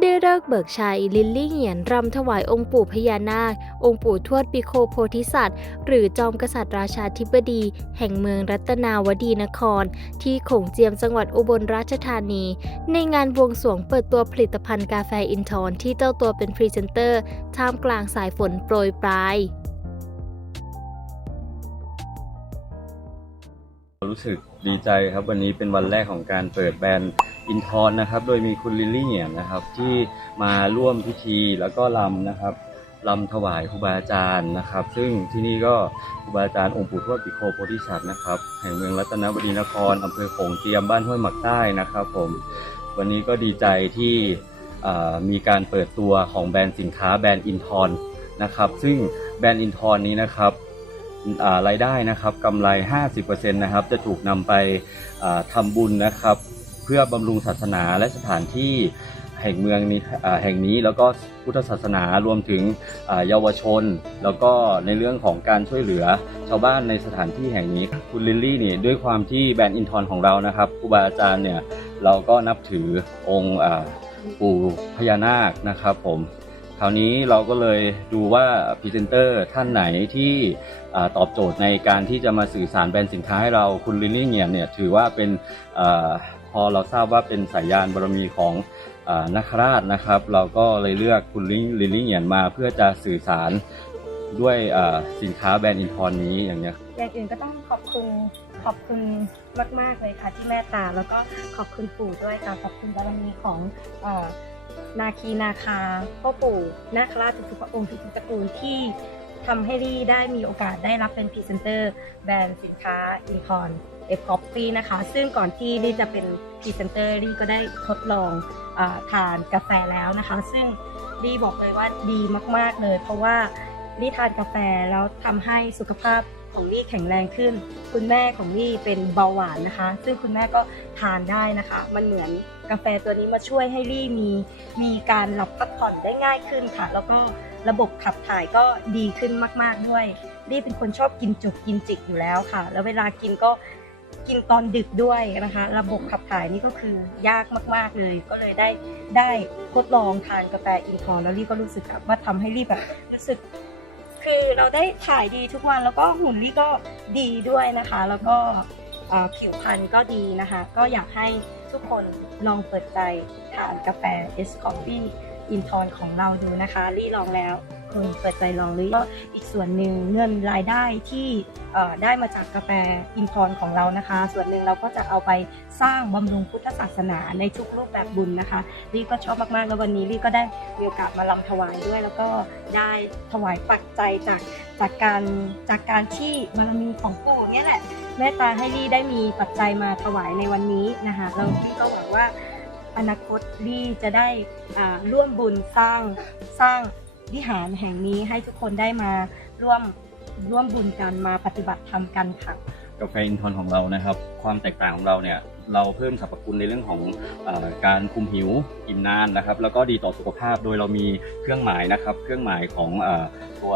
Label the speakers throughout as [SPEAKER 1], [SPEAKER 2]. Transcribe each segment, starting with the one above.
[SPEAKER 1] ได้เลิกเบิกชัยลิลลี่เหงียนรำถวายองค์ปู่พญานาค องค์ปู่ทวดปิโคโพธิสัตว์ หรือจอมกษัตริย์ราชาธิบดี แห่งเมืองรัตนาวดีนคร ที่ขงเจียมจังหวัดอุบลราชธานี ในงานบวงสรวงเปิดตัวผลิตภัณฑ์กาแฟอินทอนที่เจ้าตัวเป็นพรีเซนเตอร์ท่ามกลางสายฝนโปรยปลาย
[SPEAKER 2] รู้สึกดีใจครับ วันนี้เป็นวันแรกของการเปิดแบรนด์อินทอนนะครับ โดยมีคุณลิลลี่เนี่ยนะครับที่มาร่วมพิธีแล้วก็รำนะครับรำถวายครูบาอาจารย์นะครับ ซึ่งที่นี่ก็ครูบาอาจารย์องค์ปู่ทวดปิโคโพธิสัตว์นะครับแห่งเมืองรัตนบดีนครอำเภอโขงเจียมบ้านห้วยหมักใต้นะครับ ผมวันนี้ก็ดีใจที่มีการเปิดตัวของแบรนด์สินค้าแบรนด์อินทอนนะครับ ซึ่งแบรนด์อินทอนนี้นะครับ รายได้นะครับกำไร 50%นะครับจะถูกนำไปทำบุญนะครับ เพื่อบำรุงศาสนาและสถานที่แห่งเมืองนี้แห่งนี้แล้วก็พุทธศาสนารวมถึงเยาวชน แล้วก็ในเรื่องของการช่วยเหลือชาวบ้านในสถานที่แห่งนี้ คุณลิลลี่นี่ด้วยความที่แบรนด์อินทอนของเรานะครับครูบาอาจารย์เนี่ยเราก็นับถือองค์ปู่พญานาคนะครับผม คราวนี้เราก็เลยดูว่าพรีเซนเตอร์ท่านไหนที่ตอบโจทย์ในการที่จะมาสื่อสารแบรนด์สินค้าให้เราคุณลิลลี่เงียนเนี่ยถือว่าเป็นอพอเราทราบว่าเป็นสายยานบารมีของอนาคราชนะครับ เราก็เลยเลือกคุณลิลลี่เงียนมาเพื่อจะสื่อสารด้วยสินค้าแบรนด์อินทอนนี้อย่างเงี้ย
[SPEAKER 3] อย่างอื่นก็ต้องขอบคุณขอบคุณมาก ๆ เลยค่ะที่เมตตา แล้วก็ขอบคุณปู่ด้วยค่ะขอบคุณบารมีของอ นาคีนาคาพ่อปู่นาคราชทุกพระองค์ทุกตระกูลที่ทำให้ลี่ได้มีโอกาสได้รับเป็นพรีเซนเตอร์แบรนด์สินค้าอินคอนเอฟคอฟฟี่นะคะ ซึ่งก่อนที่ลี่จะเป็นพรีเซนเตอร์ลี่ก็ได้ทดลองอทานกาแฟแล้วนะคะ ซึ่งลี่บอกเลยว่าดีมาก ๆ เลย เพราะว่าลี่ทานกาแฟแล้วทำให้สุขภาพ ของลี่แข็งแรงขึ้น คุณแม่ของลี่เป็นเบาหวานนะคะ ซึ่งคุณแม่ก็ทานได้นะคะ มันเหมือนกาแฟตัวนี้มาช่วยให้ลี่มีมีการหลับพักผ่อนได้ง่ายขึ้นค่ะ แล้วก็ระบบขับถ่ายก็ดีขึ้นมาก ๆด้วยลี่เป็นคนชอบกินจุกกินจิกอยู่แล้วค่ะ แล้วเวลากินก็กินตอนดึกด้วยนะคะ ระบบขับถ่ายนี่ก็คือยากมาก ๆเลย ก็เลยได้ได้ทดลองทานกาแฟอินทอนแล้วลี่ก็รู้สึกว่าทำให้ลี่แบบรู้สึก คือเราได้ถ่ายดีทุกวันแล้วก็หุ่นลี่ก็ดีด้วยนะคะ แล้วก็ผิวพรรณก็ดีนะคะ ก็อยากให้ทุกคนลองเปิดใจทานกาแฟเอสคอฟฟี่อินทอนของเราดูนะคะลี่ลองแล้ว คุณเปิดใจลองหรือก็อีกส่วนหนึ่งเงินรายได้ที่ได้มาจากกาแฟอินทอนของเรานะคะ ส่วนหนึ่งเราก็จะเอาไปสร้างบำรุงพุทธศาสนาในทุกรูปแบบบุญนะคะลี่ก็ชอบมากๆแล้ววันนี้ลี่ก็ได้มีโอกาสมาลำถวายด้วย แล้วก็ได้ถวายปัจจัยจากจากการจากการที่บารมีของปู่เนี่ยแหละแม่ตาให้ลี่ได้มีปัจจัยมาถวายในวันนี้นะคะแล้วลี่ก็หวังว่าอนาคตลี่จะได้ร่วมบุญสร้างสร้าง วิหารแห่งนี้ให้ทุกคนได้มาร่วมร่วมบุญกันมาปฏิบัติธรรมกันค่ะ
[SPEAKER 2] กาแฟอินทอนของเรานะครับ ความแตกต่างของเราเนี่ยเราเพิ่มสรรพคุณในเรื่องของอการคุมหิวอิ่มนานนะครับ แล้วก็ดีต่อสุขภาพโดยเรามีเครื่องหมายนะครับ เครื่องหมายของอตัว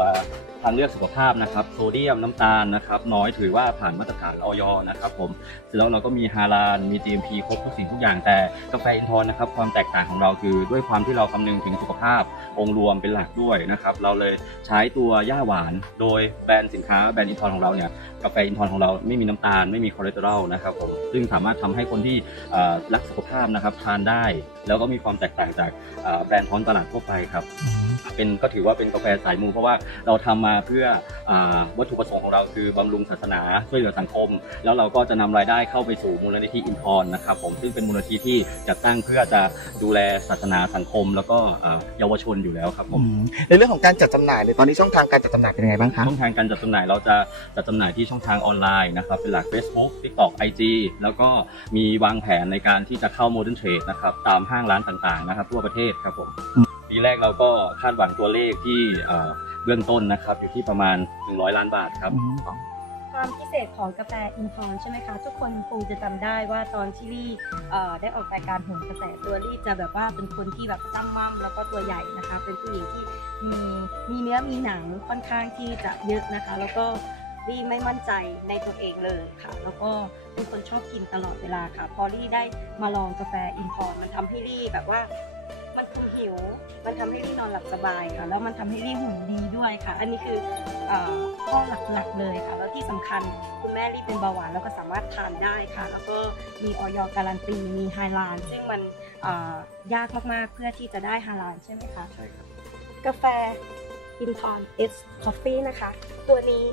[SPEAKER 2] ทางเลือกสุขภาพนะครับโซเดียมน้ำตาลนะครับ น้อยถือว่าผ่านมาตรฐานออยนะครับผมเสร็จแล้วเราก็มีฮาลาลมี GMP ครบทุกสิ่งทุกอย่างแต่กาแฟอินทอนนะครับความแตกต่างของเราคือด้วยความที่เราคำนึงถึงสุขภาพองค์รวมเป็นหลักด้วยนะครับเราเลยใช้ตัวย่าหวาน โดยแบรนด์สินค้าแบรนด์อินทอนของเราเนี่ยกาแฟอินทอนของเราไม่มีน้ำตาลไม่มีคอเลสเตอรอลนะครับผมซึ่งสามารถทำให้คนที่เอ่อรักสุขภาพนะครับทานได้ แล้วก็มีความแตกต่างจากเอ่อแบรนด์ท้องตลาดทั่วไปครับเป็นก็ถือว่าเป็นกาแฟสายมูเพราะว่าเราทำมาเพื่ออาวัตถุประสงค์ของเราคือบำรุงศาสนาช่วยเหลือสังคม แล้วเราก็จะนำรายได้เข้าไปสู่มูลนิธิอินทอนนะครับผมซึ่งเป็นมูลนิธิที่จัดตั้งเพื่อจะดูแลศาสนาสังคม แล้วก็เอ่อเยาวชนอยู่แล้วครับผม
[SPEAKER 4] อืมในเรื่องของการจัดจำหน่ายเลยตอนนี้ช่องทางการจัดจำหน่ายเป็นยังไงบ้างคะ
[SPEAKER 2] ช่องทางการจัดจำหน่ายเราจะจัดจำหน่ายที่ช่องทางออนไลน์นะครับเป็นหลัก Facebook TikTok IG แล้วก็มีวางแผนในการที่จะเข้า Modern Trade นะครับตามห้างร้านต่างๆนะครับทั่วประเทศครับผม
[SPEAKER 4] อืม
[SPEAKER 2] ปีแรกเราก็คาดหวังตัวเลขที่ เอ่อเบื้องต้นนะครับอยู่ที่ประมาณ 100 ล้านบาทครับ
[SPEAKER 4] อืม
[SPEAKER 3] ความพิเศษของกาแฟอินทอนใช่ไหมคะ ทุกคนคงจะจำได้ว่าตอนที่ลี่เอ่อได้ออกรายการโหนกระแสตัวลี่จะแบบว่าเป็นคนที่แบบจ้ำม่ำแล้วก็ตัวใหญ่นะคะ เป็นผู้หญิงที่มีมีเนื้อมีหนังค่อนข้างที่จะเยอะนะคะ แล้วก็ลี่ไม่มั่นใจในตัวเองเลยค่ะ แล้วก็เป็นคนชอบกินตลอดเวลาค่ะ พอลี่ได้มาลองกาแฟอินทอนมันทำให้ลี่แบบว่ามันคุม หิว มันทำให้ลี่นอนหลับสบายค่ะแล้วมันทำให้ลี่หุ่นดีด้วยค่ะ อันนี้คือข้อหลักๆเลยค่ะ แล้วที่สำคัญคุณแม่ลี่เป็นเบาหวานแล้วก็สามารถทานได้ค่ะ แล้วก็มีออยการันตีมีไฮลานซึ่งมันยากมากๆเพื่อที่จะได้ไฮลานใช่ไหมคะ
[SPEAKER 2] ใช่ครับ
[SPEAKER 3] กาแฟอินทอนเอสคอฟฟี่นะคะ ตัวนี้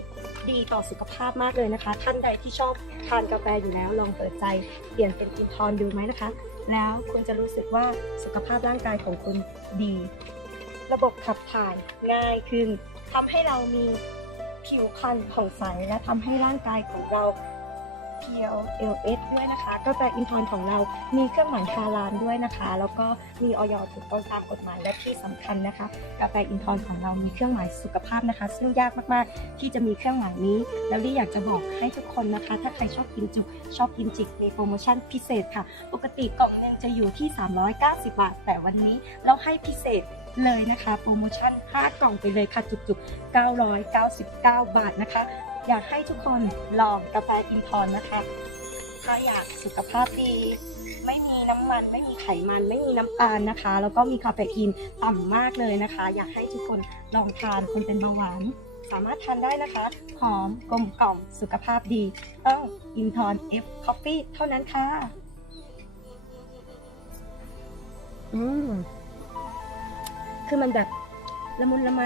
[SPEAKER 3] ดีต่อสุขภาพมากเลยนะคะ ท่านใดที่ชอบทานกาแฟอยู่แล้วลองเปิดใจ เปลี่ยนเป็นอินทอนดูไหมนะคะ แล้วคุณจะรู้สึกว่าสุขภาพร่างกายของคุณดี ระบบขับถ่ายง่ายขึ้นทำให้เรามีผิวพรรณผ่องใสและทำให้ร่างกายของเรา PLLS ด้วยนะคะกาแฟอินทอนของเรามีเครื่องหมายฮาลาลด้วยนะคะ แล้วก็มีออยถูกต้องตามกฎหมายและที่สำคัญนะคะกาแฟอินทอนของเรามีเครื่องหมายสุขภาพนะคะ ซึ่งยากมากๆ ที่จะมีเครื่องหมายนี้ แล้วลี่อยากจะบอกให้ทุกคนนะคะ ถ้าใครชอบกินจุกชอบกินจิกมีโปรโมชั่นพิเศษค่ะ ปกติกล่องหนึงจะอยู่ที่ 390 บาท แต่วันนี้เราให้พิเศษเลยนะคะ โปรโมชั่น 5 กล่องไปเลยค่ะจุกๆ999 บาทนะคะ อยากให้ทุกคนลองกาแฟอินทอนนะคะ ถ้าอยากสุขภาพดี ไม่มีน้ำมัน ไม่มีไขมัน ไม่มีน้ำตาลนะคะ แล้วก็มีคาเฟอีนต่ำมากเลยนะคะ อยากให้ทุกคนลองทานคนเป็นเบาหวาน สามารถทานได้นะคะ หอมกลมกล่อมสุขภาพดีต้องอินทอนเอฟคอฟฟี่เท่านั้นค่ะ อืมคือมันแบบละมุนละไม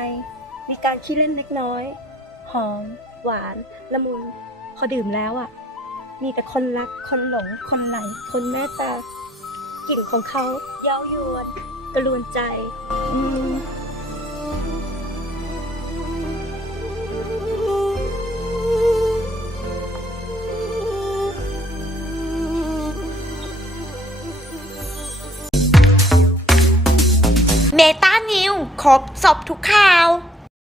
[SPEAKER 3] มีการขี้เล่นเล็กน้อย หอม หวานละมุนพอดื่มแล้วอะ มีแต่คนรักคนหลงคนไหลคนแม่ตากลิ่นของเขาเย้ายวนกระลวนใจอืม
[SPEAKER 5] เมตานิวครบสอบทุกข่าว